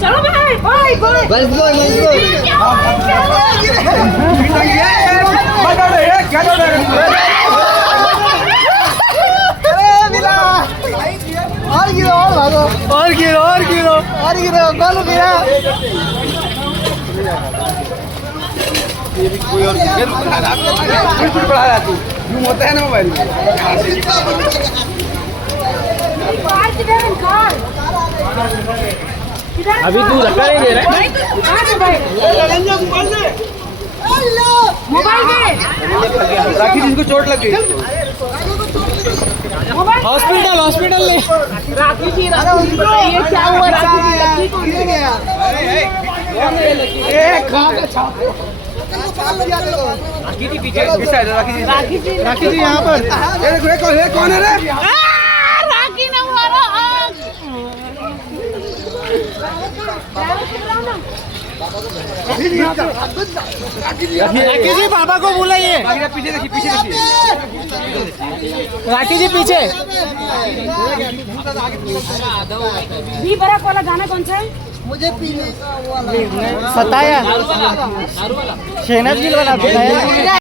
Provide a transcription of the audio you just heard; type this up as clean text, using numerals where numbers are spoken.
चलो भाई भाई Let's go, let's go. और गिरो गोल मेरा। कोई और बिल्कुल बढ़ा रहा तू यूं होता है ना मोबाइल में। अभी तू धक्का नहीं दे रहा है। मोबाइल में राखी जी को चोट लग गई। हॉस्पिटल हॉस्पिटल ले। राखी जी बताइए क्या हुआ? राखी जी लकी राखी जी पीछे राखी जी राखी जी यहाँ पर। ये देखो ये कौन है रे? राखी ने मारा। राखी जी पापा को बुलाइए। पीछे देखिए पीछे देखिए। राखी जी पीछे। भी बड़ा वाला गाना कौन सा है? मुझे पीने का वाला बताया। शहनाज गिल वाला बताया।